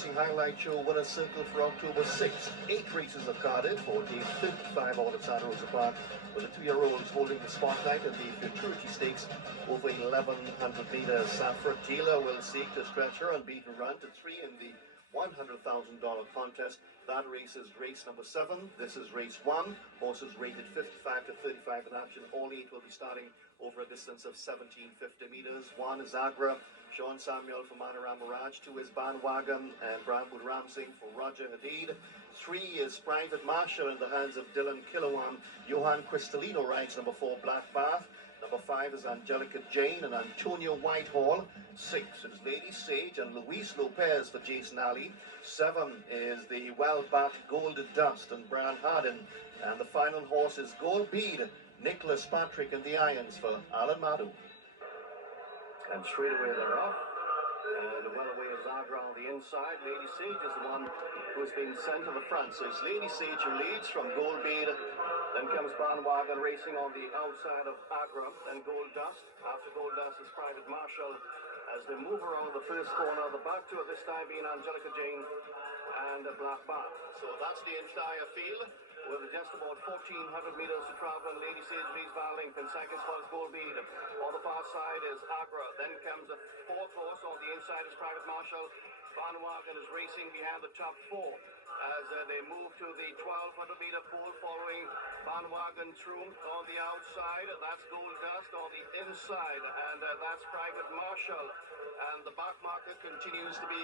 Racing Highlight Show Winners Circle for October 6th. 8 races are carded for day 55 out at Santa Rosa Park, with the 2-year-olds holding the spotlight in the Futurity Stakes over 1,100 metres. Safra Taylor will seek to stretch her unbeaten run to 3 in the $100,000 contest. That race is race number 7. This is race 1. Horses rated 55 to 35 in action. All 8 will be starting over a distance of 1,750 metres. 1 is Agra, Sean Samuel for Manaram Mirage. 2 is Bandwagon and Brandwood Ramsing for Roger Hadid. 3 is Private Marshal in the hands of Dylan Kilowan. Johan Cristalino rides number 4, Black Bath. Number 5 is Angelica Jane and Antonio Whitehall. 6 is Lady Sage and Luis Lopez for Jason Alley. 7 is the well-backed Gold Dust and Brian Harden. And the final horse is Gold Bead, Nicholas Patrick and the Irons for Alan Madu. And straight away they're off. And well away is Agra on the inside. Lady Sage is the one who's been sent to the front. So it's Lady Sage who leads from Gold Bead. Then comes Bandwagon racing on the outside of Agra. Then Gold Dust. After Gold Dust is Private Marshal. As they move around the first corner, the back two at this time being Angelica Jane and Black Bath. So that's the entire field, with just about 1,400 metres to travel. Lady Sage leads Van Link, and second spot is Gold Bead. On the far side is Agra. Then comes the 4th horse. On the inside is Private Marshal. Bandwagon is racing behind the top 4 as they move to the 1,200 metre pole, following Bandwagon through on the outside. That's Gold Dust on the inside, and that's Private Marshal. And the back marker continues to be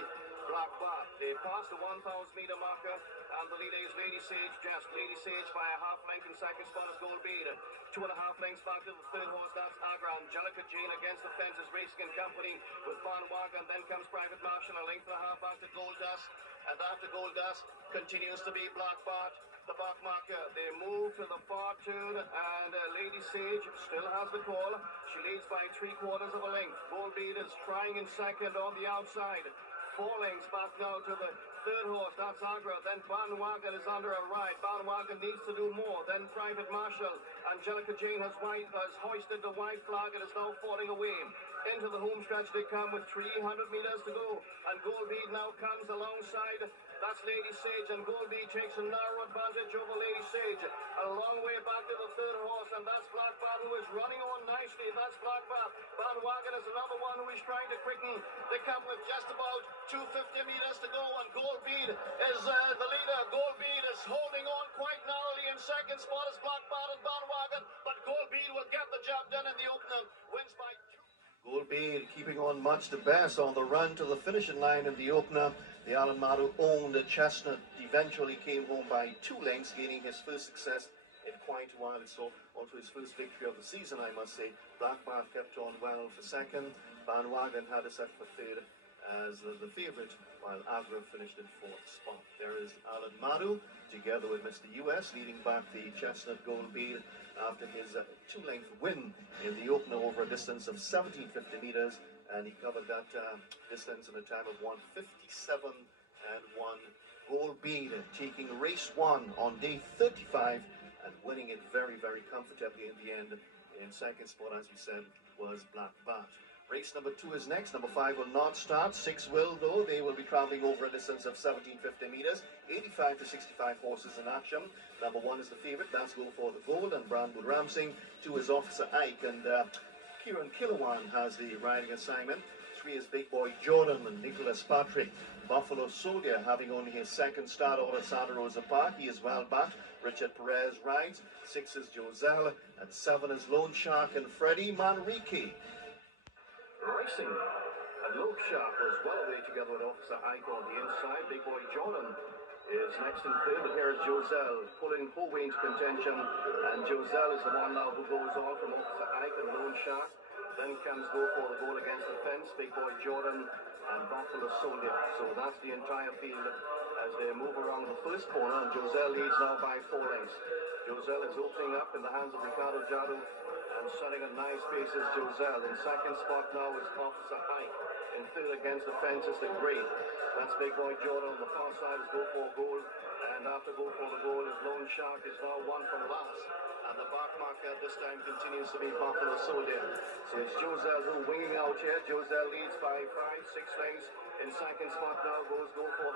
Black Bath. They passed the 1,000 metre marker, and the leader is Lady Sage. Just Lady Sage by a half length. In second spot is Gold Bead. 2.5 lengths back to the 3rd horse. That's Agra. Angelica Jane against the fence is racing in company with Bandwagon. Then comes Private Marshal, a length and a half back to Gold Dust. And after Gold Dust continues to be Black Bath, the back marker. They move to the far turn, and Lady Sage still has the call. She leads by 3/4 of a length. Gold Bead is trying in second on the outside. 4 lengths back now to the 3rd horse. That's Agra. Then Bandwagon is under a ride. Bandwagon needs to do more. Then Private Marshal. Angelica Jane has hoisted the white flag and is now falling away. Into the home stretch they come with 300 metres to go. And Gold Bead now comes alongside. That's Lady Sage, and Gold Bead takes a narrow advantage over Lady Sage. A long way back to the 3rd horse, and that's Black Bath, who is running on nicely. That's Black Bath. Bandwagon is another one who is trying to quicken. They come with just about 250 metres to go, and Gold Bead is the leader. Gold Bead is holding on quite narrowly. In second spot is Black Bath and Bandwagon, but Gold Bead will get the job done in the opener. Wins by 2. Gold Bead keeping on much the best on the run to the finishing line in the opener. The Alan Madu owned Chestnut eventually came home by 2 lengths, gaining his first success in quite a while. So also his first victory of the season, I must say. Black Bath kept on well for second. Bandwagon had a set for 3rd as the favourite, while Agra finished in 4th spot. There is Alan Madu together with Mr. US leading back the Chestnut Gold Bead after his 2-length win in the opener over a distance of 1,750 metres, and he covered that distance in a time of 1:57 and 1. Gold Bead taking race 1 on day 35 and winning it very, very comfortably in the end. In second spot, as we said, was Black Bath. Race number 2 is next. Number 5 will not start. 6 will, though. They will be travelling over a distance of 1,750 metres. 85 to 65 horses in action. Number 1 is the favourite. That's Go for the Gold and Brandwood Ramsing. 2 is Officer Ike, and Kieran Kilowan has the riding assignment. 3 is Big Boy Jordan and Nicholas Patrick. Buffalo Soldier having only his second start out at Santa Rosa Park. He is well backed. Richard Perez rides. 6 is Joselle. And 7 is Lone Shark and Freddie Manrique. Racing. And Lope Sharp was well away together with Officer Ike on the inside. Big Boy Jordan is next in 3rd, but here is Joselle pulling her way into contention. And Joselle is the one now who goes on from Officer Ike and Lone Shark. Then comes Go for the Goal against the fence, Big Boy Jordan and Buffalo Soldier. So that's the entire field as they move around the first corner, and Joselle leads now by 4 lengths. Joselle is opening up in the hands of Ricardo Jadu and setting a nice pace is Joselle. In second spot now is Officer Ike. In 3rd against the fence is the Great. That's Big Boy Jordan. On the far side is Go for Goal. And after Go for the Goal is Lone Shark, is now 1 from last. And the back marker this time continues to be Buffalo Soldier. So it's Joselle who winging out here. Joselle leads by 5-6 lengths. In second spot now goes Go for the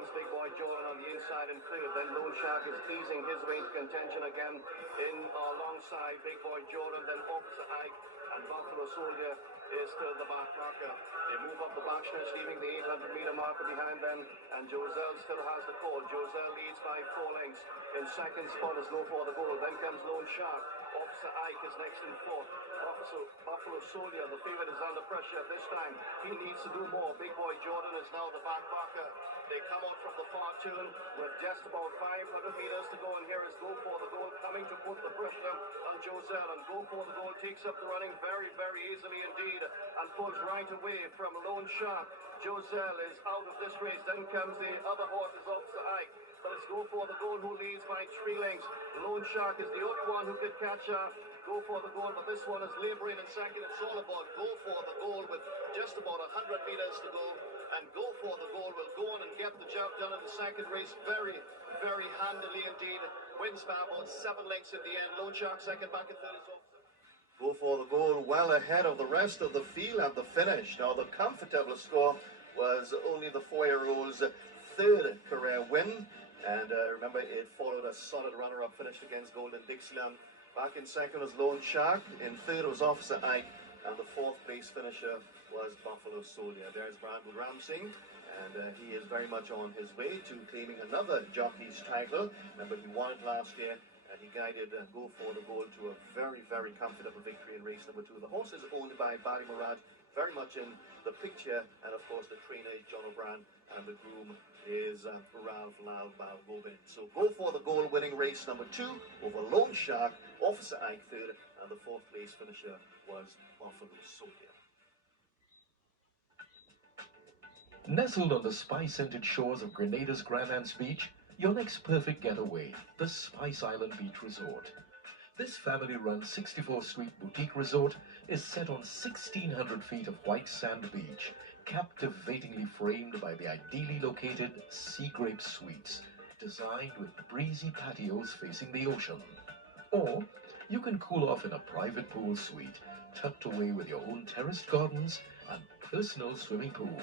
comes Big Boy Jordan on the inside and clear. Then Lone Shark is easing his way to contention again in alongside Big Boy Jordan. Then Officer Ike and Buffalo Soldier is still the back marker. They move up the back stretch, leaving the 800-meter marker behind them. And Joselle still has the call. Joselle leads by 4 lengths. In second spot is Go For The Goal. Then comes Lone Shark. Officer Ike is next in fourth. Buffalo Soldier, the favorite, is under pressure this time. He needs to do more. Big Boy Jordan is now the back marker. They come out from the far turn with just about 500 meters to go, and here is Go For The Goal coming to put the pressure on Joselle, and Go For The Goal takes up the running very, very easily indeed and pulls right away from Lone Shark. Joselle is out of this race. Then comes the other horse, is Officer Ike. But it's Go For The Goal who leads by 3 lengths. Lone Shark is the only one who could catch Go For The Goal, but this one is laboring in second. It's all about Go For The Goal with just about 100 meters to go. And Go For The Goal will go on and get the job done in the second race very, very handily indeed. Wins by about 7 lengths in the end. Lone Shark second, back in third is Officer. Go For The Goal well ahead of the rest of the field at the finish. Now the comfortable score was only the 4-year-old's third career win. And remember, it followed a solid runner-up finish against Golden Dixieland. Back in second was Lone Shark. In third was Officer Ike. And the fourth place finisher was Buffalo Soldier. There's Brandon Ramsey. And he is very much on his way to claiming another jockey's title. Remember, he won it last year. And he guided Go For The Goal to a very, very comfortable victory in race number 2. The horse is owned by Barry Mirage, very much in the picture. And of course, the trainer is John O'Brien. And the groom is Ralph Lal Balgobin. So Go For The Goal winning race number 2 over Lone Shark, Officer Ike third, and the fourth place finisher was Buffalo Soldier. Nestled on the spice-scented shores of Grenada's Grand Anse Beach, your next perfect getaway, the Spice Island Beach Resort. This family-run 64th Street boutique resort is set on 1,600 feet of white sand beach, captivatingly framed by the ideally located Sea Grape Suites, designed with breezy patios facing the ocean. Or you can cool off in a private pool suite, tucked away with your own terraced gardens and personal swimming pool.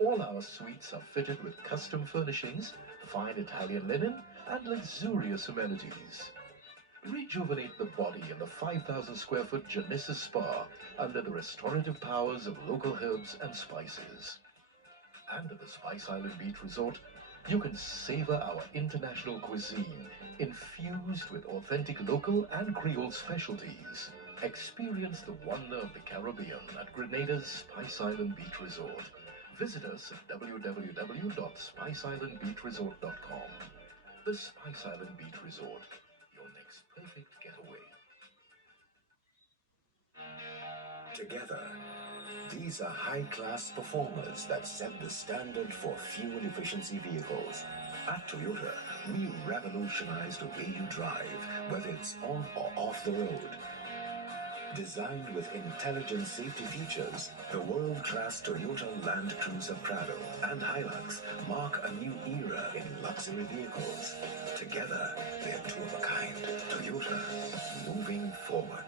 All our suites are fitted with custom furnishings, fine Italian linen, and luxurious amenities. Rejuvenate the body in the 5,000 square foot Genesis Spa under the restorative powers of local herbs and spices. And at the Spice Island Beach Resort, you can savor our international cuisine infused with authentic local and Creole specialties. Experience the wonder of the Caribbean at Grenada's Spice Island Beach Resort. Visit us at www.spiceislandbeachresort.com. The Spice Island Beach Resort, your next perfect getaway. Together, these are high-class performers that set the standard for fuel efficiency vehicles. At Toyota, we revolutionize the way you drive, whether it's on or off the road. Designed with intelligent safety features, the world-class Toyota Land Cruiser Prado and Hilux mark a new era in luxury vehicles. Together, they're two of a kind. Toyota, moving forward.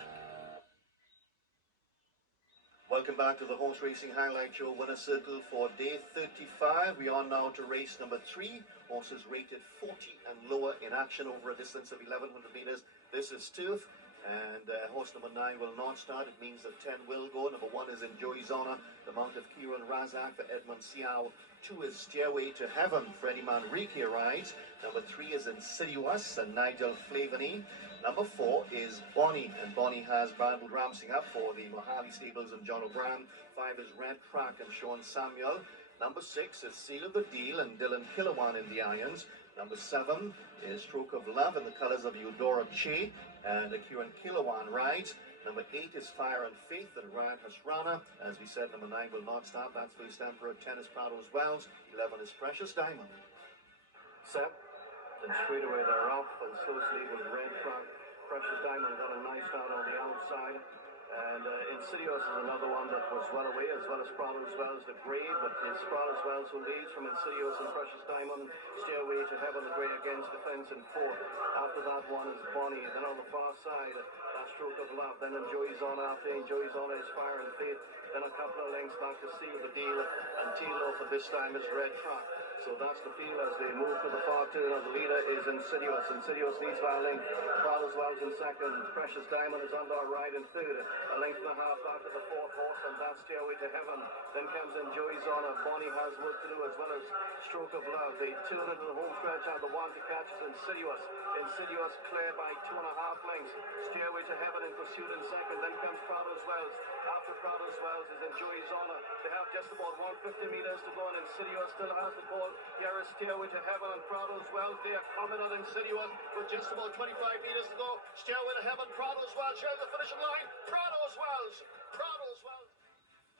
Welcome back to the Horse Racing Highlight Show Winner Circle for day 35. We are now to race number 3. Horses rated 40 and lower in action over a distance of 1,100 meters. This is turf. And horse number 9 will not start. It means that 10 will go. Number 1 is Enjoy's Honor, the mount of Kieran Razak for Edmund Siao. 2 is Stairway to Heaven, Freddie Manrique rides. Number 3 is Insidious and Nigel Flavany. Number 4 is Bonnie, and Bonnie has Brandon Ramsey up for the Mohali Stables and John O'Brien. 5 is Red Crack and Sean Samuel. Number 6 is Seal of the Deal and Dylan Kilowan in the irons. Number 7 is Stroke of Love in the colors of Eudora Che and Kieran Kilowan rides. Number 8 is Fire and Faith and Ryan Hasrana. As we said, number 9 will not start. That's First Emperor. 10 is Prado's Wells. 11 is Precious Diamond. Set. And straight away they're off and slow sleep with Red Crack. Precious Diamond got a nice start on the outside. And Insidious is another one that was well away, as well as Prado's Wells, the grade, but it's Prado's Wells who leads from Insidious and Precious Diamond. Stairway to Heaven, the grey against defence in 4th. After that one is Bonnie. Then on the far side, that Stroke of Love. Then Enjoy's Honor. After Enjoy's Honor is Fire and Faith. Then a couple of lengths back to Seal the Deal. And Teal Off at this time is Red Track. So that's the field as they move to the far turn, and the leader is Insidious. Insidious leads by a length. Prados Wells in second. Precious Diamond is under right in third. A length and a half back to the fourth horse, and that's Stairway to Heaven. Then comes Enjoy's Honor. Bonnie has work to do, as well as Stroke of Love. They turn into the home stretch, and the one to catch is Insidious. Insidious clear by 2.5 lengths. Stairway to Heaven in pursuit in second. Then comes Prados Wells. After Prados Wells is Enjoy's Honor. They have just about 150 meters to go, and Insidious still has the ball. Here is Stairway to Heaven and Prados Wells. They are coming on Insidious with just about 25 meters to go. Stairway to Heaven, Prados Wells, here's the finishing line. Prados Wells, Prados Wells.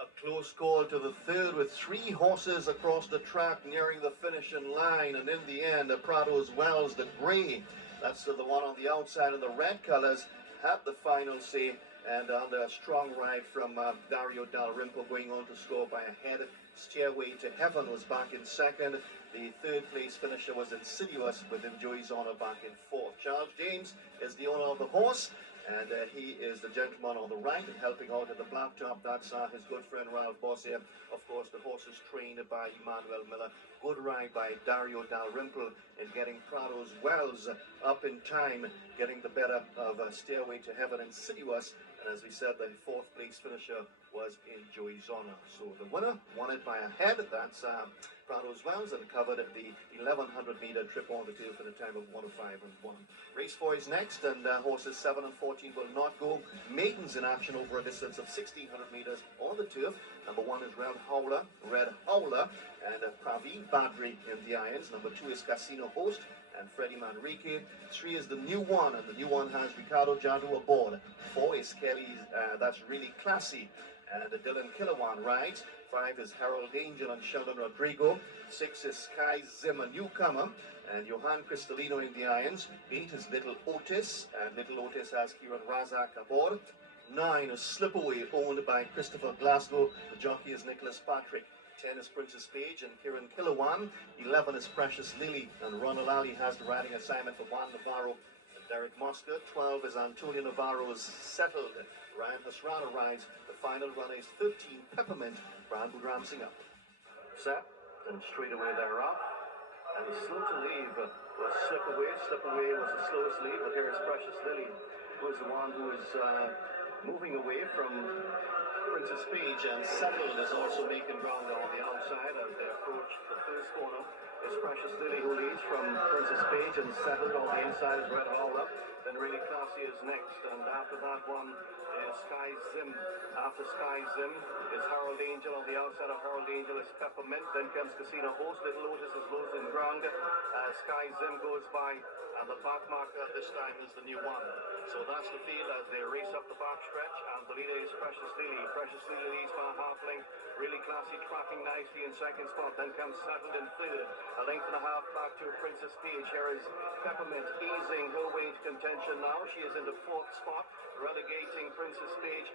A close call to the third, with 3 horses across the track nearing the finishing line, and in the end, Prados Wells, the grey, that's the one on the outside, and the red colours had the final say, and under a strong ride from Dario Dalrymple, going on to score by a head. Stairway to Heaven was back in second. The third place finisher was Insidious, with Enjoy's Honor back in fourth. Charles James is the owner of the horse, and he is the gentleman on the right, and helping out at the black top, that's his good friend Ralph Bossier. Of course, the horse is trained by Emmanuel Miller. Good ride by Dario Dalrymple in getting Prados Wells up in time, getting the better of Stairway to Heaven. Insidious, and as we said, the fourth place finisher was Enjoy's Honor. So the winner won it by a head. That's Prados Wells, and covered the 1100 meter trip on the turf in a time of 1:05.1. Race 4 is next, and horses 7 and 14 will not go. Maidens in action over a distance of 1600 meters on the turf. Number 1 is Red Howler, and Pravi Badri in the irons. Number 2 is Casino Host and Freddie Manrique. 3 is the New One, and the New One has Ricardo Jadu aboard. 4 is Kelly's, that's Really Classy, and Dylan Killawan rides. 5 is Harold Angel and Sheldon Rodrigo. 6 is Sky Zim, a newcomer, and Johan Cristalino in the irons. 8 is Little Otis, and Little Otis has Kieran Razak aboard. 9 is Slipaway, owned by Christopher Glasgow. The jockey is Nicholas Patrick. 10 is Princess Page and Kieran Killawan. 11 is Precious Lily, and Ronald Ali has the riding assignment for Juan Navarro and Derek Mosca. 12 is Antonio Navarro's Settled. Ryan Hasrana rides. The final run is 13 Peppermint. Brian Budram up. Set, and straight away they're off. And the slow to leave was Slip Away. Slip Away was the slowest lead, but here is Precious Lily, who is the one who is moving away from Princess Page, and Settled is also making ground on the outside as they approach the first corner. It's Precious Lily who leads from Princess Page, and Settled on the inside is Red Howler. Then Really Classy is next, and after that one is Sky Zim. After Sky Zim is Harold Angel. On the outside of Harold Angel is Peppermint. Then comes Casino Host. Little Otis is losing ground. Sky Zim goes by, and the back marker this time is the New One. So that's the field as they race up the back stretch, and the leader is Precious Lily. Precious Lily leads by a half length. Really Classy tracking nicely in second spot. Then comes Settled in third. A length and a half back to Princess Page. Here is Peppermint easing her way to contention now. She is in the fourth spot, relegating Princess Page,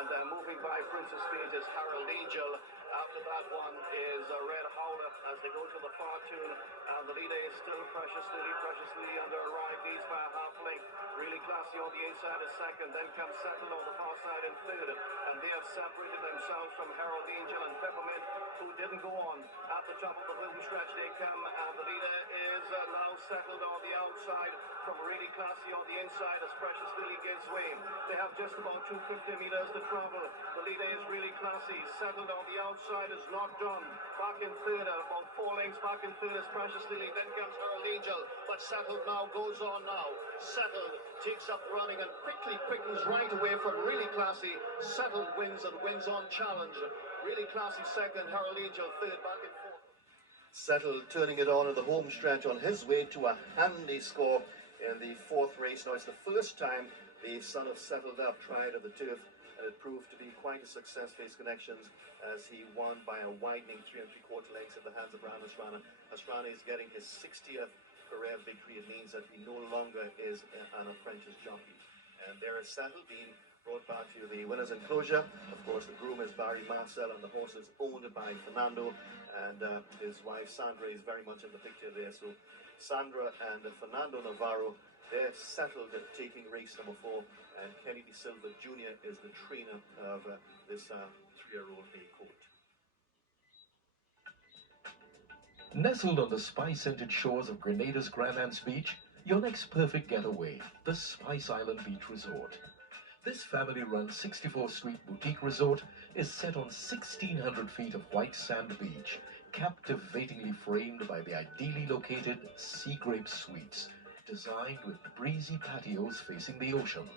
and moving by Princess Page is Harold Angel. After that one is Red Howler as they go to the far turn, and the leader is still Precious Lily. Precious Lily under a ride, leads by a half length. Really Classy on the inside is second. Then comes Settled on the far side in third, and they have separated themselves from Harold Angel and Peppermint, who didn't go on. At the top of the home stretch they come, and the leader is now Settled on the outside from Really Classy on the inside as Precious Lily gives way. They have just about 250 meters to travel. The leader is Really Classy. Settled on the outside is not done. Back in third, about 4 lengths back in third is Precious Lily. Then comes Harold Angel, but Settled now goes on now. Settled takes up running and quickly quickens right away from Really Classy. Settled wins and wins on challenge. Really Classy second, Harold Angel third, back in fourth. Settled turning it on in the home stretch on his way to a handy score in the fourth race. Now it's the first time the son of Settled Up tried at the turf, and it proved to be quite a success for his connections as he won by a widening 3 3/4 lengths at the hands of Brian Hasrana. Hasrana is getting his 60th career victory. It means that he no longer is an apprentice jockey. And there is Settled being brought back to the winner's enclosure. Of course, the groom is Barry Marcel, and the horse is owned by Fernando, and his wife Sandra is very much in the picture there. So Sandra and Fernando Navarro, they're settled at taking race number 4, and Kenny De Silva Jr. is the trainer of this 3-year-old bay colt. Nestled on the spice-scented shores of Grenada's Grand Anse Beach, your next perfect getaway, the Spice Island Beach Resort. This family-run 64-suite boutique resort is set on 1,600 feet of white sand beach, captivatingly framed by the ideally located Sea Grape Suites, designed with breezy patios facing the ocean.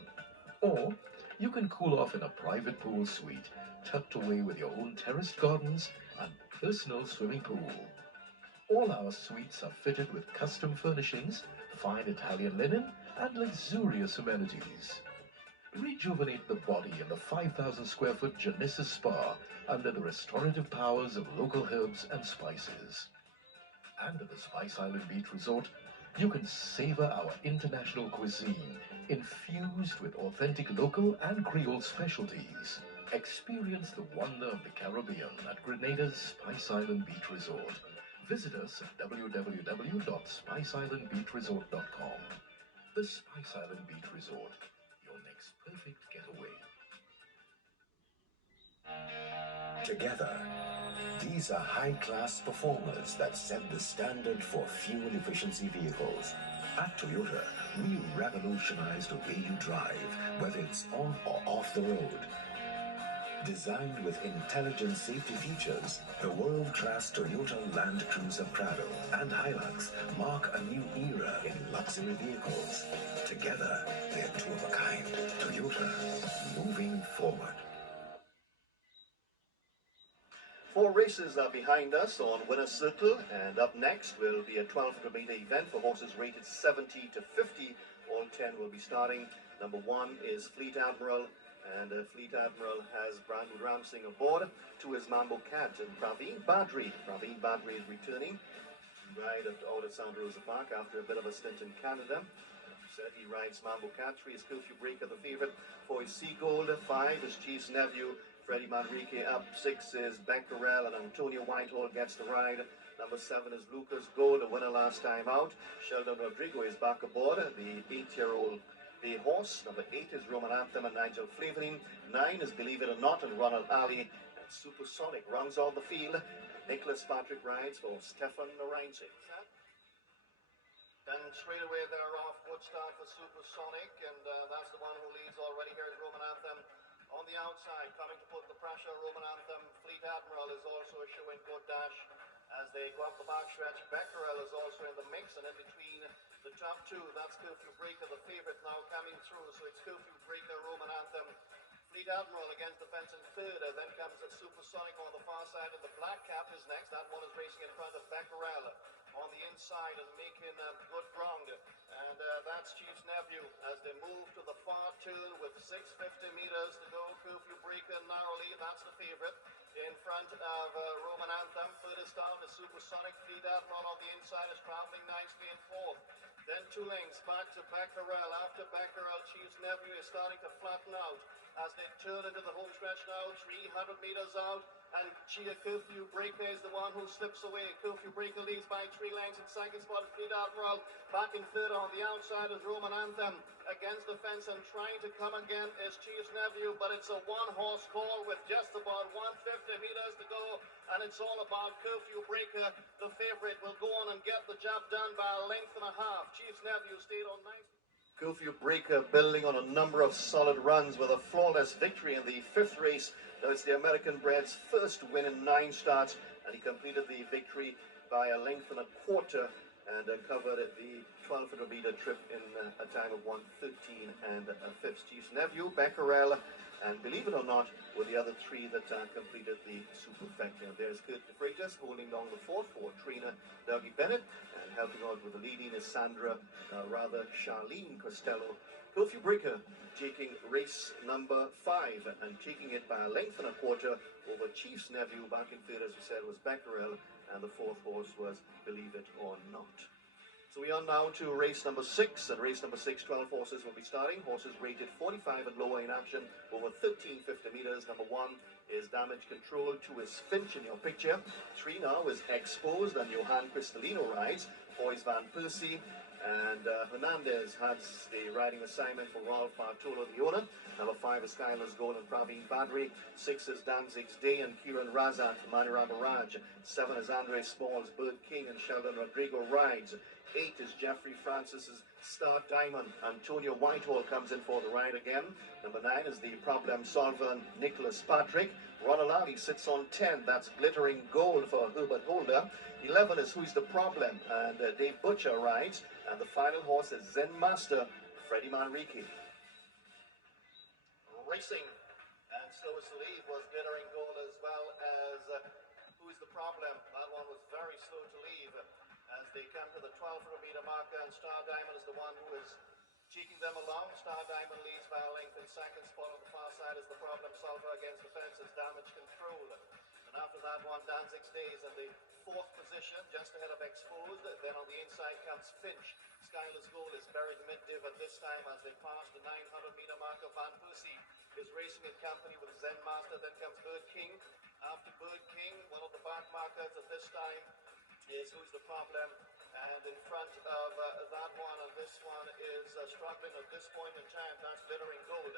Or you can cool off in a private pool suite, tucked away with your own terraced gardens and personal swimming pool. All our suites are fitted with custom furnishings, fine Italian linen, and luxurious amenities. Rejuvenate the body in the 5,000 square foot Genesis Spa under the restorative powers of local herbs and spices. And at the Spice Island Beach Resort, you can savor our international cuisine infused with authentic local and Creole specialties. Experience the wonder of the Caribbean at Grenada's Spice Island Beach Resort. Visit us at www.spiceislandbeachresort.com. The Spice Island Beach Resort, your next perfect getaway. Together, these are high-class performers that set the standard for fuel efficiency vehicles. At Toyota, we revolutionize the way you drive, whether it's on or off the road. Designed with intelligent safety features, the world-class Toyota Land Cruiser Prado and Hilux mark a new era in luxury vehicles. Together, they're two of a kind. Toyota, moving forward. 4 races are behind us on Winner's Circle, and up next will be a 1200-meter event for horses rated 70 to 50. All 10 will be starting. Number 1 is Fleet Admiral, and Fleet Admiral has Brandon Ramsing aboard. 2 is Mambo Cat and Praveen Badri. Praveen Badri is returning to ride out at Santa Rosa Park after a bit of a stint in Canada. Said he rides Mambo Cat. 3 is Curfew Breaker, the favorite. 4 is Seagold. 5 is Chief's Nephew, Freddie Manrique. Up 6 is Becquerel, and Antonio Whitehall gets the ride. Number 7 is Lucas Gold, the winner last time out. Sheldon Rodrigo is back aboard, the 8-year-old bay horse. Number 8 is Roman Anthem and Nigel Flavoring. 9 is Believe It or Not and Ronald Ali. And Supersonic runs on the field. Nicholas Patrick rides for Stefan Narainczyk. And straight away they're off. Good start for Supersonic, and that's the one who leads already. Here's Roman Anthem on the outside, coming to put the pressure. Roman Anthem. Fleet Admiral is also a shoe in good dash as they go up the back stretch. Becquerel is also in the mix, and in between the top 2, that's Curfew Breaker, the favorite, now coming through. So it's Curfew Breaker, Roman Anthem, Fleet Admiral against the fence in third. Then comes a Supersonic on the far side, and the Black Cap is next. That one is racing in front of Becquerel on the inside and making good ground. And that's Chief's Nephew as they move to the far turn with 650 meters to go. Curfew Breaker narrowly, that's the favorite. In front of Roman Anthem. Furthest down is Supersonic. Fleet Admiral on the inside is traveling nicely in fourth. Then 2 lengths back to Becquerel. After Becquerel, Chief's Nephew is starting to flatten out as they turn into the home stretch now. 300 meters out, and Curfew Breaker is the one who slips away. Curfew Breaker leads by 3 lengths in second spot. Fleet Admiral back in third. On the outside is Roman Anthem. Against the fence and trying to come again is Chief's Nephew, but it's a 1-horse call with just about 150 meters to go, and it's all about Curfew Breaker. The favorite will go on and get the job done by a length and a half. Chief's Nephew stayed on nice. Curfew Breaker building on a number of solid runs with a flawless victory in the 5th race. Now it's the American bred's first win in 9 starts, and he completed the victory by a length and a quarter and covered the 1200-meter trip in a time of 1:13 and a fifth. Chief's Nephew, Becquerel, and Believe It or Not were the other 3 that completed the superfecta. There's Kurt de Freitas holding down the fourth for trainer Dougie Bennett, and helping out with the leading is Charlene Costello. Curfew Breaker taking race number 5 and taking it by a length and a quarter over Chief's Nephew. Back in third, as we said, was Becquerel, and the 4th horse was Believe It or Not. So we are now to race number 6, and race number 6, 12 horses will be starting. Horses rated 45 and lower in action over 1350 meters. Number 1 is Damage Control. 2 is Finch in your picture. 3 now is Exposed, and Johan Cristalino rides. 4 is Van Persie. And Hernandez has the riding assignment for Ralph Bartolo, the owner. Number 5 is Skylar's Goal and Praveen Badri. 6 is Danzig's Day and Kieran Razat, Manira Barrage. 7 is Andre Smalls, Bird King and Sheldon Rodrigo rides. 8 is Jeffrey Francis's Star Diamond. Antonio Whitehall comes in for the ride again. Number 9 is the Problem Solver, Nicholas Patrick. Ronalali sits on 10. That's Glittering Gold for Herbert Holder. 11 is Who's the Problem, and Dave Butcher rides. And the final horse is Zen Master, Freddie Manrique. Racing, and slowest to leave was Glittering Gold, as well as Who's the Problem. That one was very slow to leave as they come to the 1200-meter marker, and Star Diamond is the one who is cheeking them along. Star Diamond leads by a length in second spot. On the far side is the Problem Solver. Against the fence is Damage Control. And after that one, Danzig stays in the 4th position, just ahead of Exposed. Then on the inside comes Finch. Skylar's Goal is buried mid-div at this time as they pass the 900-meter marker. Van Persie is racing in company with Zen Master. Then comes Bird King. After Bird King, one of the back markers at this time is Who's the Problem. And in front of that one, and this one is struggling at this point in time. That's Glittering Gold.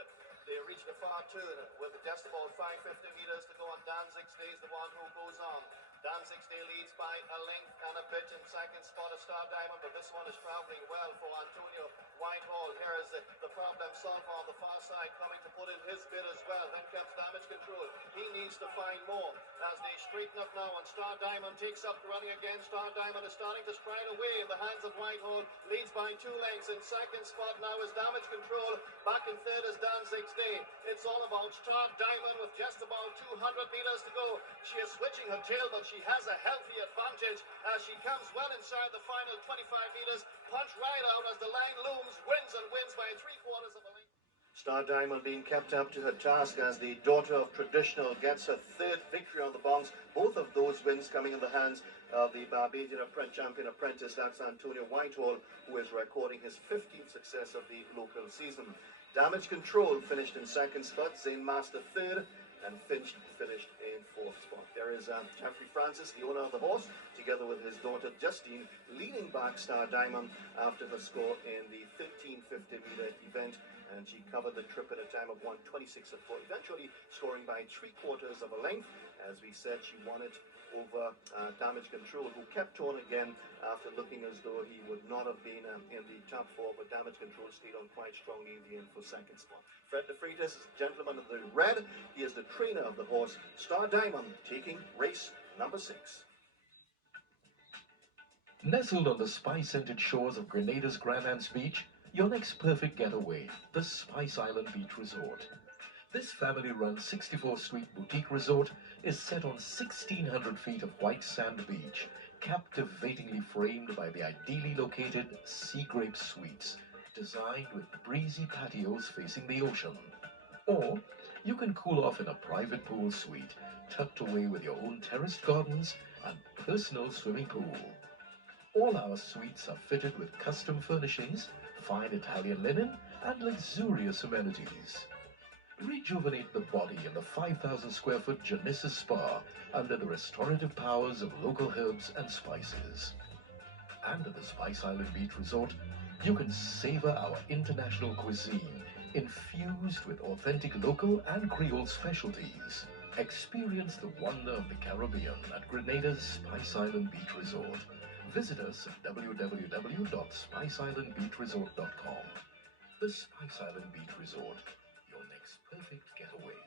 They reach the far turn with just about 550 meters to go, and Danzig stays the one who goes on. Danzig Day leads by a length and a bit. In second spot is Star Diamond, but this one is traveling well for Antonio Whitehall. Here is the Problem Solver on the far side coming to put in his bid as well. Then comes Damage Control. He needs to find more as they straighten up now, and Star Diamond takes up running again. Star Diamond is starting to stride away in the hands of Whitehall. Leads by 2 lengths. In second spot now is Damage Control. Back in third is Danzig's Day. It's all about Star Diamond with just about 200 meters to go. She is switching her tail, but she has a healthy advantage as she comes well inside the final 25 meters. Punch right out as the line looms, wins by 3/4 of a length. Star Diamond being kept up to her task as the daughter of Traditional gets her 3rd victory on the bounce. Both of those wins coming in the hands of the Barbadian champion apprentice. That's Antonio Whitehall, who is recording his 15th success of the local season. Damage Control finished in 2nd spot, Zane Master 3rd, and Finch finished in 4th spot. There is Jeffrey Francis, the owner of the horse, together with his daughter Justine, leading back Star Diamond after her score in the 1350-meter event, and she covered the trip in a time of 1:26.4, eventually scoring by 3/4 of a length. As we said, she won it over Damage Control, who kept on again after looking as though he would not have been in the top 4, but Damage Control stayed on quite strongly in the end for 2nd spot. Fred De Freitas is gentleman of the red. He is the trainer of the horse, Star Diamond, taking race number 6. Nestled on the spice-scented shores of Grenada's Grand Anse Beach, your next perfect getaway, the Spice Island Beach Resort. This family-run 64-suite boutique resort is set on 1,600 feet of white sand beach, captivatingly framed by the ideally located Sea Grape Suites, designed with breezy patios facing the ocean. Or you can cool off in a private pool suite, tucked away with your own terraced gardens and personal swimming pool. All our suites are fitted with custom furnishings, fine Italian linen, and luxurious amenities. Rejuvenate the body in the 5,000 square foot Genesis Spa under the restorative powers of local herbs and spices. And at the Spice Island Beach Resort, you can savor our international cuisine infused with authentic local and Creole specialties. Experience the wonder of the Caribbean at Grenada's Spice Island Beach Resort. Visit us at www.spiceislandbeachresort.com. The Spice Island Beach Resort, your next perfect getaway.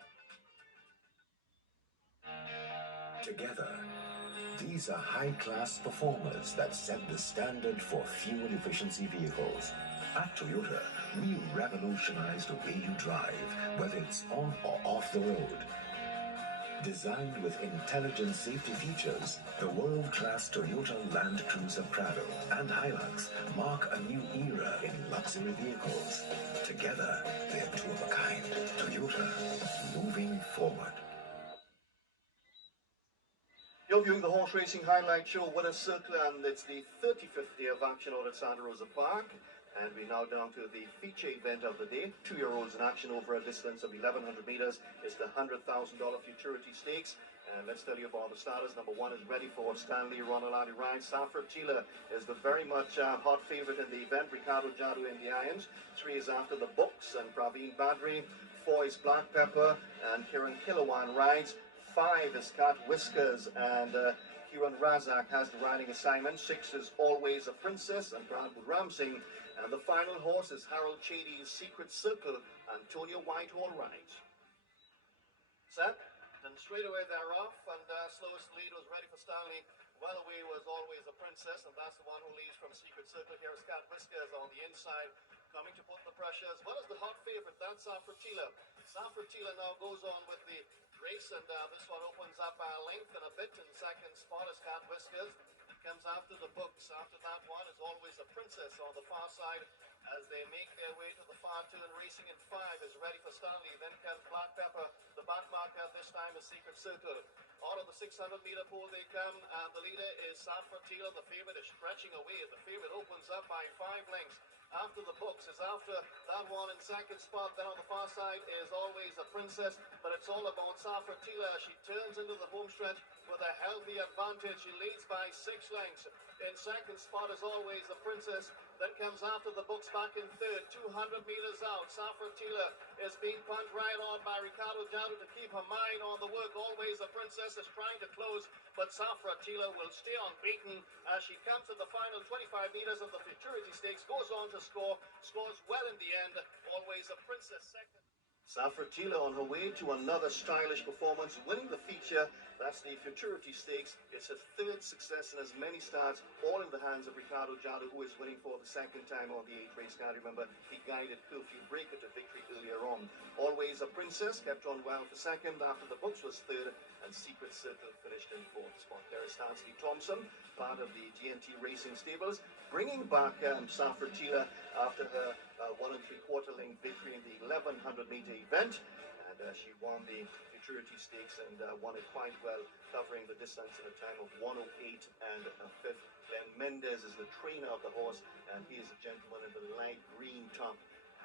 Together, these are high-class performers that set the standard for fuel efficiency vehicles. At Toyota, we revolutionize the way you drive, whether it's on or off the road. Designed with intelligent safety features, the world-class Toyota Land Cruiser Prado and Hilux mark a new era in luxury vehicles. Together, they're two of a kind. Toyota, moving forward. You're viewing the Horse Racing Highlight Show Winner's Circle, and it's the 35th day of action out at Santa Rosa Park. And we're now down to the feature event of the day. 2-year-olds in action over a distance of 1,100 meters. It's the $100,000 Futurity Stakes. And let's tell you about the starters. Number 1 is ready for Stanley Ronaladi Ryan. Safra Tila is the very much hot favorite in the event. Ricardo Jadu in the irons. 3 is After the Books and Praveen Badri. 4 is Black Pepper and Kiran Kilawan rides. 5 is Cat Whiskers and Kiran Razak has the riding assignment. 6 is Always a Princess and Pradwood Ramsing. And the final horse is Harold Chady's Secret Circle. Antonio Whitehall rides. Set. Then straight away they're off, and slowest lead was ready for Stanley. Well away was Always a Princess, and that's the one who leads from Secret Circle. Here is Cat Whiskers on the inside, coming to put the pressure, as well as the hot favorite, that's Safratila. Safratila now goes on with the race, and this one opens up length and a bit. In second spot is Cat Whiskers. It comes after the Books. After that one is Always a Princess on the far side. As they make their way to the far turn, racing in 5 is ready for Stanley. Then comes Black Pepper. The back marker this time is Secret Circle. Out of the 600-meter pool they come, and the leader is Safratila. The favorite is stretching away. The favorite opens up by 5 lengths. After the Books is after that one in second spot. Then on the far side is Always a Princess, but it's all about Safratila. She turns into the home stretch with a healthy advantage. She leads by 6 lengths. In second spot is Always a Princess. Then comes After the Books back in third, 200 meters out. Safratila is being pumped right on by Ricardo Jadu to keep her mind on the work. Always a Princess is trying to close, but Safratila will stay unbeaten as she comes to the final 25 meters of the Futurity Stakes, goes on to score, scores well in the end. Always a Princess second. Safratila on her way to another stylish performance, winning the feature. That's the Futurity Stakes. It's her 3rd success in as many starts, all in the hands of Ricardo Jadu, who is winning for the 2nd time on the 8th race card. Remember, he guided Curfew Breaker to victory earlier on. Always a Princess kept on well for 2nd. After the Books was 3rd, and Secret Circle finished in 4th spot. There is Stanley Thompson, part of the GNT Racing Stables, bringing back Safratila after her 1 3/4 length victory in the 1100-meter event. And she won the Futurity Stakes and won it quite well, covering the distance in a time of 1:08 and a 5th. Glenn Mendez is the trainer of the horse, and he is a gentleman in the light green top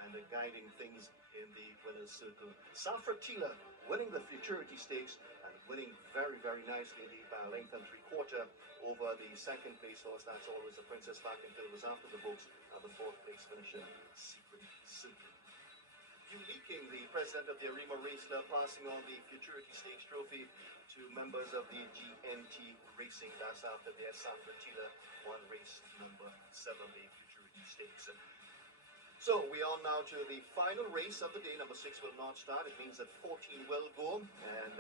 and guiding things in the winner's circle. Safratila winning the Futurity Stakes and winning very, very nicely the by a length and 3/4 over the 2nd place horse. That's Always a Princess back in third, was After the Books, and the 4th place finisher, Secret Circle. Uniquing the president of the Arima Race Club, passing on the Futurity Stakes trophy to members of the GNT Racing. That's after their Safratila won race number 7, the Futurity Stakes. So we are now to the final race of the day. Number 6 will not start. It means that 14 will go, and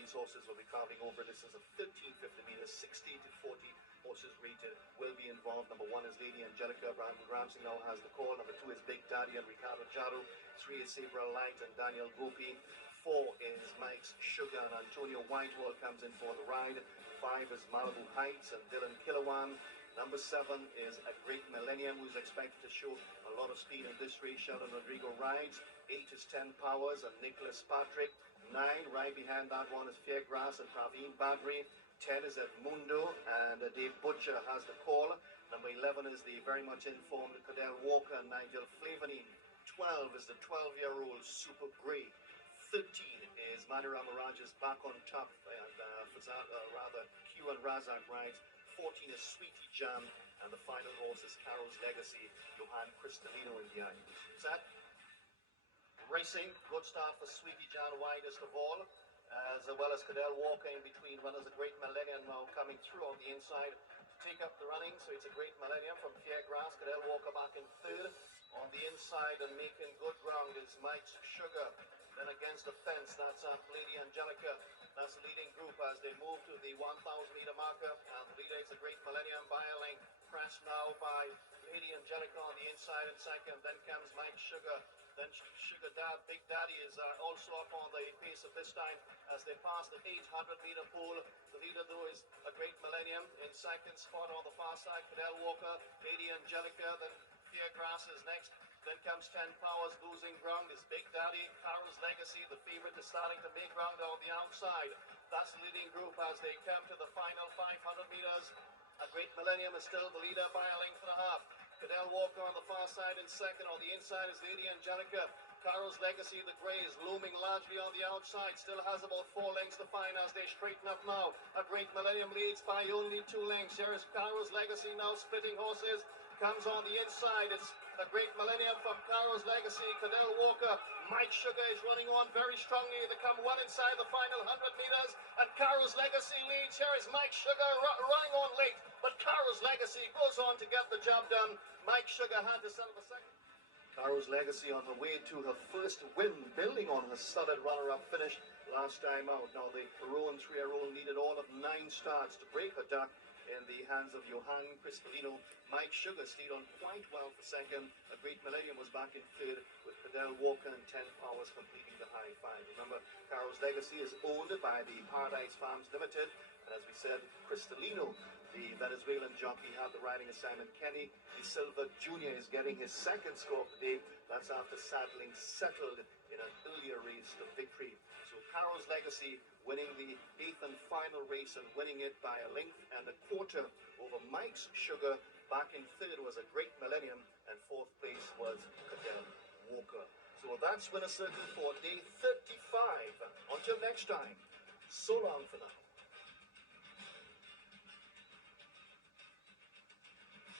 these horses will be traveling over a distance of 1350 meters. 16 to 40 horses rated will be involved. Number 1 is Lady Angelica. Pradwood Ramsing now has the call. Number 2 is Big Daddy and Ricardo Jadu. 3 is Sabra Light and Daniel Gopi. 4 is Mike's Sugar and Antonio Whitehall comes in for the ride. 5 is Malibu Heights and Dylan Kilawan. Number 7 is A Great Millennium, who's expected to show a lot of speed in this race. Sheldon Rodrigo rides. 8 is 10 Powers and Nicholas Patrick. 9, right behind that one, is Fairgrass and Praveen Badri. 10 is Edmundo, and Dave Butcher has the call. Number 11 is the very much informed Cadell Walker and Nigel Flavanine. 12 is the 12-year-old Super Grey. 13 is Madhura Miraj's Back on Top, and Q and Razak rides. 14 is Sweetie Jam, and the final horse is Carol's Legacy, Johan Cristalino in the eye. Set. Racing, good start for Sweetie Jam, widest of all, as well as Cadell Walker in between. Runners A Great Millennium now coming through on the inside to take up the running. So it's A Great Millennium from Fairgrass. Cadell Walker back in third. On the inside and making good ground is Mike's Sugar. Then against the fence, that's Lady Angelica. That's the leading group as they move to the 1,000-meter marker. And the leader is A Great Millennium by a length. Pressed now by Lady Angelica on the inside in second. Then comes Mike Sugar. Then Sugar Dad, Big Daddy is also up on the pace of this time as they pass the 800-meter pool. The leader, though, is A Great Millennium. In second spot on the far side, Cadell Walker, Lady Angelica. Then Fairgrass is next. Then comes 10 Powers, losing ground is Big Daddy. Carol's Legacy, the favorite, is starting to make ground on the outside. That's the leading group as they come to the final 500 meters. A Great Millennium is still the leader by a length and a half. Cadell Walker on the far side in second. On the inside is Lady Angelica. Caro's Legacy, the Greys, looming largely on the outside. Still has about 4 lengths to find as they straighten up now. A Great Millennium leads by only 2 lengths. Here is Caro's Legacy now splitting horses. Comes on the inside. It's a Great Millennium from Caro's Legacy. Cadell Walker. Mike Sugar is running on very strongly. They come one inside the final 100 meters. And Caro's Legacy leads. Here is Mike Sugar running on late. But Caro's Legacy goes on to get the job done. Mike Sugar had to settle the second. Caro's Legacy on her way to her first win, building on her solid runner-up finish last time out. Now the Rowan 3-year-old needed all of 9 starts to break her duck in the hands of Johan Cristalino. Mike Sugar stayed on quite well for second. A Great Millennium was back in third with Cadell Walker and 10 Powers completing the high five. Remember, Caro's Legacy is owned by the Paradise Farms Limited. And as we said, Cristalino, the Venezuelan jockey, had the riding assignment. Kenny De Silva Jr. is getting his second score of the day. That's after saddling settled in an earlier race to victory. So Caro's Legacy winning the 8th and final race and winning it by a length and a quarter over Mike's Sugar. Back in third was a Great Millennium, and 4th place was Cadell Walker. So that's Winner's Circle for day 35. Until next time, so long for now.